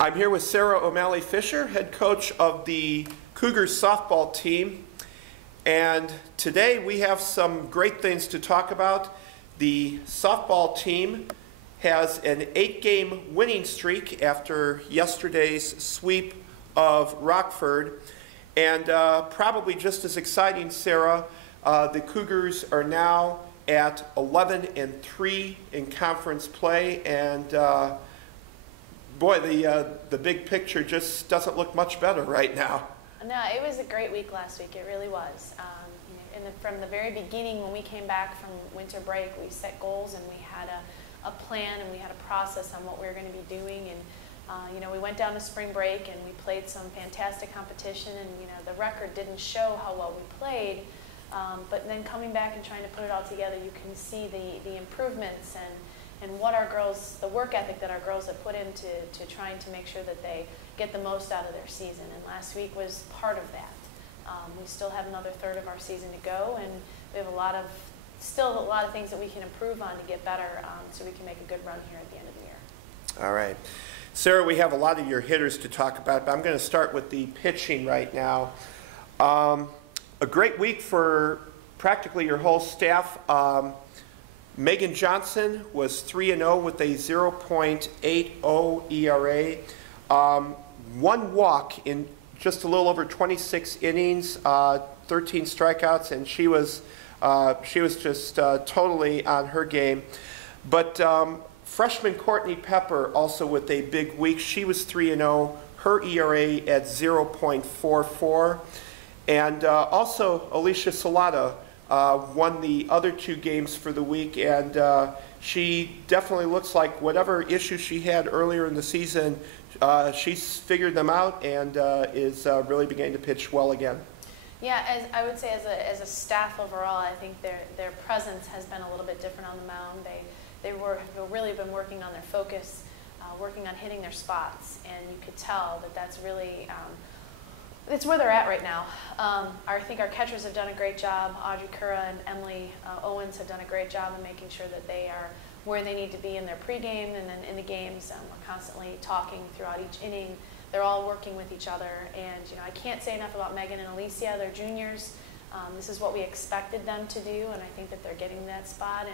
I'm here with Sarah O'Malley-Fisher, head coach of the Cougars softball team. And today we have some great things to talk about. The softball team has an 8-game winning streak after yesterday's sweep of Rockford. And probably just as exciting, Sarah, the Cougars are now at 11-3 in conference play, and boy, the big picture just doesn't look much better right now. No, it was a great week last week. It really was. From the very beginning, when we came back from winter break, we set goals and we had a plan and we had a process on what we were going to be doing. And we went down to spring break and we played some fantastic competition. And the record didn't show how well we played, but then coming back and trying to put it all together, you can see the improvements and what our girls, the work ethic that our girls have put into trying to make sure that they get the most out of their season. And last week was part of that. We still have another third of our season to go, and we have still a lot of things that we can improve on to get better, so we can make a good run here at the end of the year. All right. Sarah, we have a lot of your hitters to talk about, but I'm going to start with the pitching right now. A great week for practically your whole staff. Megan Johnson was 3-0 with a 0.80 ERA. One walk in just a little over 26 innings, 13 strikeouts, and she was just totally on her game. But freshman Courtney Pepper also with a big week. She was 3-0, her ERA at 0.44. And also Alicia Salata won the other 2 games for the week, and she definitely looks like whatever issues she had earlier in the season, she's figured them out and is really beginning to pitch well again. Yeah, as I would say, as a staff overall, I think their presence has been a little bit different on the mound. They've really been working on their focus, working on hitting their spots, and you could tell that that's really it's where they're at right now. I think our catchers have done a great job. Audrey Curra and Emily Owens have done a great job in making sure that they are where they need to be in their pregame and then in the games. We're constantly talking throughout each inning. They're all working with each other. And I can't say enough about Megan and Alicia. They're juniors. This is what we expected them to do, and I think that they're getting that spot.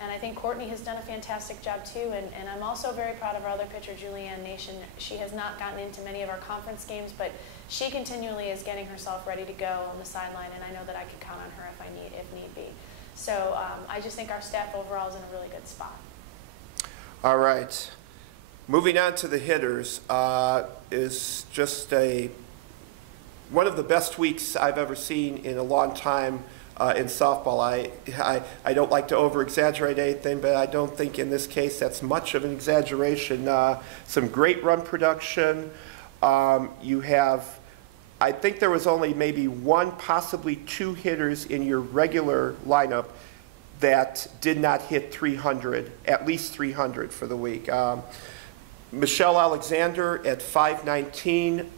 And I think Courtney has done a fantastic job too, and I'm also very proud of our other pitcher, Julianne Nation. She has not gotten into many of our conference games, but she continually is getting herself ready to go on the sideline, and I know that I can count on her if need be. So I just think our staff overall is in a really good spot. All right. Moving on to the hitters, is just one of the best weeks I've ever seen in a long time. In softball. I don't like to over-exaggerate anything, but I don't think in this case that's much of an exaggeration. Some great run production. You have, I think there was only maybe 1, possibly 2 hitters in your regular lineup that did not hit 300, at least 300 for the week. Michelle Alexander at 519,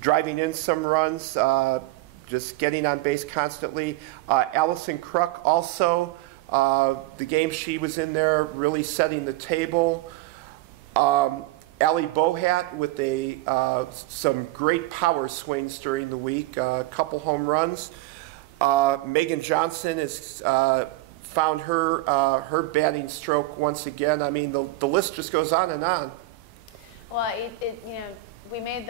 driving in some runs, just getting on base constantly. Allison Kruk also, the game she was in there really setting the table. Allie Bohat with some great power swings during the week, a couple home runs. Megan Johnson has found her batting stroke once again. I mean, the list just goes on and on. Well, I made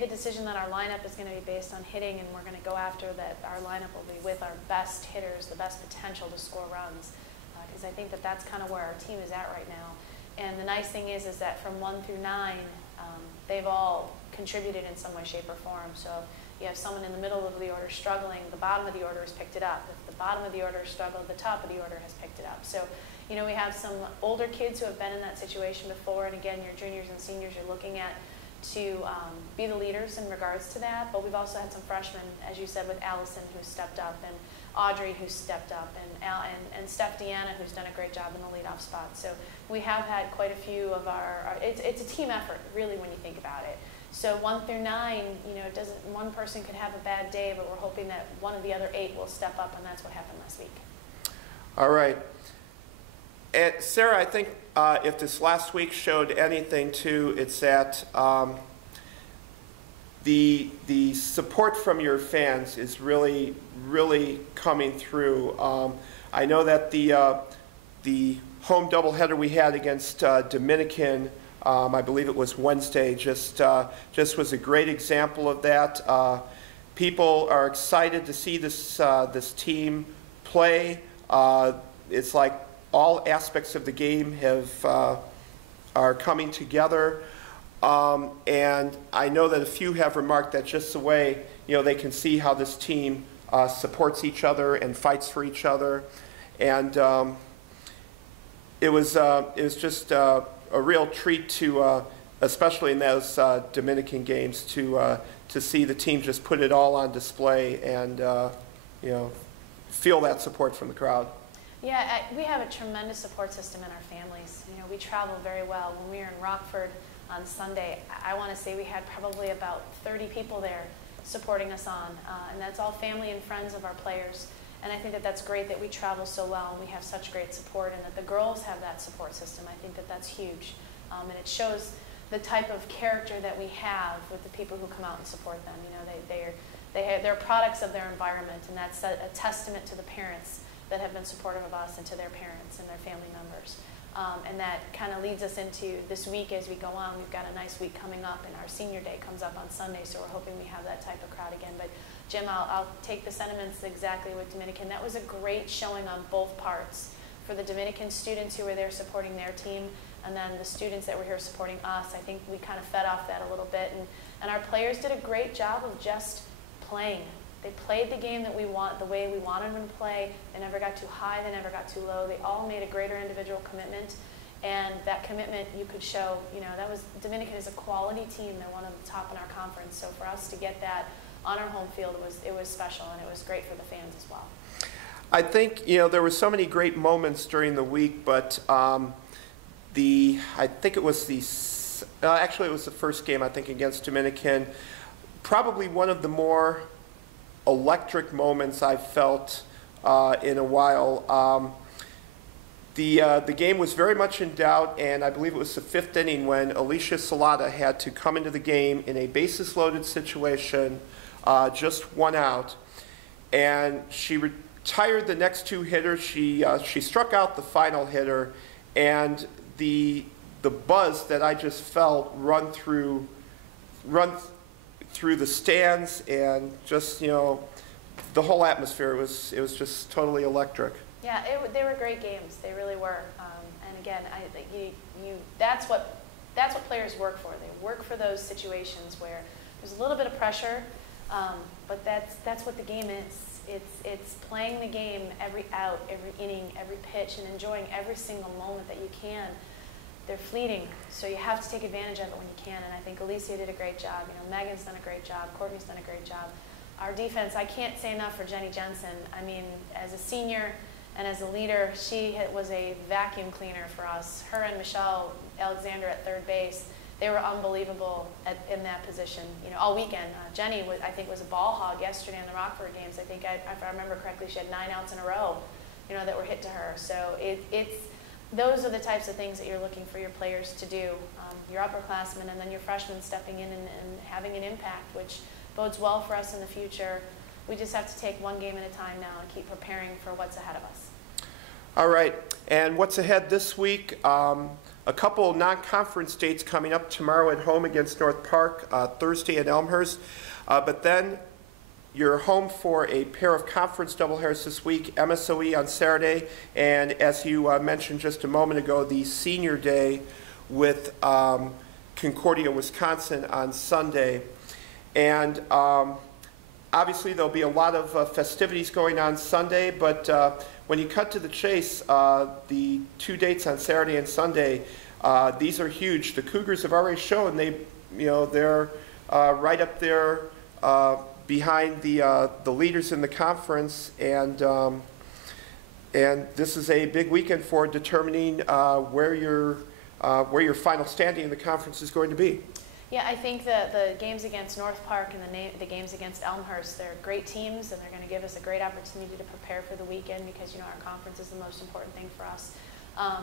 the decision that our lineup is going to be based on hitting, and we're going to go after that. Our lineup will be with our best hitters, the best potential to score runs, because I think that that's kind of where our team is at right now. And the nice thing is that from 1 through 9, they've all contributed in some way, shape, or form. So you have someone in the middle of the order struggling, the bottom of the order has picked it up. If the bottom of the order struggled, the top of the order has picked it up. So we have some older kids who have been in that situation before, and again, your juniors and seniors you're looking at to be the leaders in regards to that. But we've also had some freshmen, as you said, with Allison, who stepped up, and Audrey, who stepped up, and Steph Deanna, who's done a great job in the leadoff spot. So we have had quite a few of it's a team effort, really, when you think about it. So 1 through 9, it doesn't. One person could have a bad day, but we're hoping that one of the other 8 will step up, and that's what happened last week. All right. And Sarah, I think if this last week showed anything too, it's that the support from your fans is really coming through. I know that the home doubleheader we had against Dominican, I believe it was Wednesday, just was a great example of that. People are excited to see this team play. It's like all aspects of the game are coming together. And I know that a few have remarked that just the way they can see how this team supports each other and fights for each other, and it was just a real treat to, especially in those Dominican games, to see the team just put it all on display and feel that support from the crowd. Yeah, we have a tremendous support system in our families. We travel very well. When we were in Rockford on Sunday, I want to say we had probably about 30 people there supporting us and that's all family and friends of our players. And I think that that's great that we travel so well and we have such great support, and that the girls have that support system. I think that that's huge, and it shows the type of character that we have with the people who come out and support them. They're products of their environment, and that's a testament to the parents that have been supportive of us and to their parents and their family members. And that kind of leads us into this week as we go on. We've got a nice week coming up, and our senior day comes up on Sunday, so we're hoping we have that type of crowd again. But Jim, I'll take the sentiments exactly with Dominican. That was a great showing on both parts. For the Dominican students who were there supporting their team, and then the students that were here supporting us, I think we kind of fed off that a little bit. And our players did a great job of just playing. They played the game that the way we wanted them to play. They never got too high, they never got too low. They all made a greater individual commitment. And that commitment you could show, Dominican is a quality team. They're one of the top in our conference. So for us to get that on our home field, it was special, and it was great for the fans as well. I think, there were so many great moments during the week, but I think it was actually it was the first game, I think, against Dominican. Probably one of the more electric moments I've felt in a while. The game was very much in doubt, and I believe it was the 5th inning when Alicia Salata had to come into the game in a bases-loaded situation, just 1 out, and she retired the next 2 hitters. She struck out the final hitter, and the buzz that I just felt run through the stands, and just the whole atmosphere, it was just totally electric. Yeah, they were great games. They really were. And again, I think that's what players work for. They work for those situations where there's a little bit of pressure, but that's what the game is. It's playing the game every out, every inning, every pitch, and enjoying every single moment that you can. They're fleeting, so you have to take advantage of it when you can. And I think Alicia did a great job. Megan's done a great job. Courtney's done a great job. Our defense, I can't say enough for Jenny Jensen. I mean, as a senior and as a leader, she was a vacuum cleaner for us. Her and Michelle Alexander at third base, they were unbelievable in that position. All weekend. Jenny, I think, was a ball hog yesterday in the Rockford games. I think, if I remember correctly, she had 9 outs in a row, that were hit to her. So those are the types of things that you're looking for your players to do. Your upperclassmen and then your freshmen stepping in and having an impact, which bodes well for us in the future. We just have to take one game at a time now and keep preparing for what's ahead of us. All right, and what's ahead this week? A couple non-conference dates coming up tomorrow at home against North Park, Thursday at Elmhurst, but then you're home for a pair of conference doubleheaders this week, MSOE on Saturday, and as you mentioned just a moment ago, the senior day with Concordia, Wisconsin on Sunday. And obviously there'll be a lot of festivities going on Sunday, but when you cut to the chase, the 2 dates on Saturday and Sunday, these are huge. The Cougars have already shown they're right up there behind the leaders in the conference, and this is a big weekend for determining where your final standing in the conference is going to be. Yeah, I think that the games against North Park and the games against Elmhurst, they're great teams, and they're going to give us a great opportunity to prepare for the weekend because, our conference is the most important thing for us.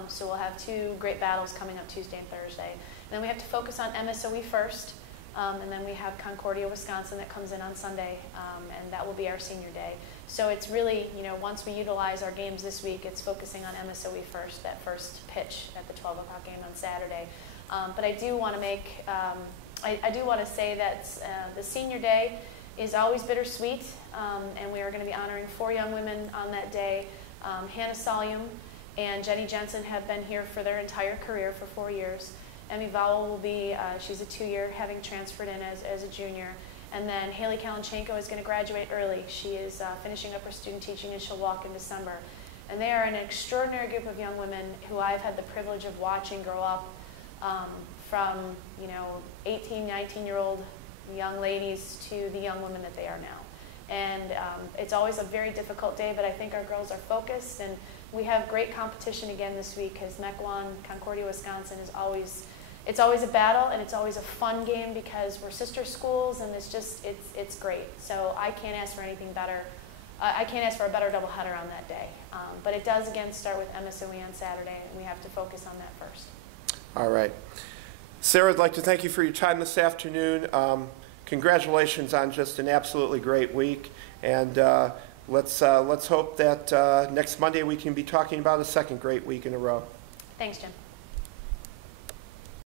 So we'll have two great battles coming up Tuesday and Thursday. And then we have to focus on MSOE first, and then we have Concordia, Wisconsin that comes in on Sunday, and that will be our senior day. So it's really, once we utilize our games this week, it's focusing on MSOE first, that first pitch at the 12 o'clock game on Saturday. But I do want to make, I do want to say that the senior day is always bittersweet, and we are going to be honoring 4 young women on that day. Hannah Solium and Jenny Jensen have been here for their entire career for 4 years. Emmy Vowell will be, she's a 2-year, having transferred in as a junior. And then Haley Kalenchenko is going to graduate early. She is finishing up her student teaching, and she'll walk in December. And they are an extraordinary group of young women who I've had the privilege of watching grow up from 18, 19-year-old young ladies to the young women that they are now. And it's always a very difficult day, but I think our girls are focused, and we have great competition again this week, because Mequon, Concordia, Wisconsin is always, it's always a battle, and it's always a fun game because we're sister schools, and it's great. So I can't ask for anything better. I can't ask for a better doubleheader on that day. But it does again start with MSOE on Saturday, and we have to focus on that first. All right. Sarah, I'd like to thank you for your time this afternoon. Congratulations on just an absolutely great week, and let's hope that next Monday we can be talking about a second great week in a row. Thanks, Jim.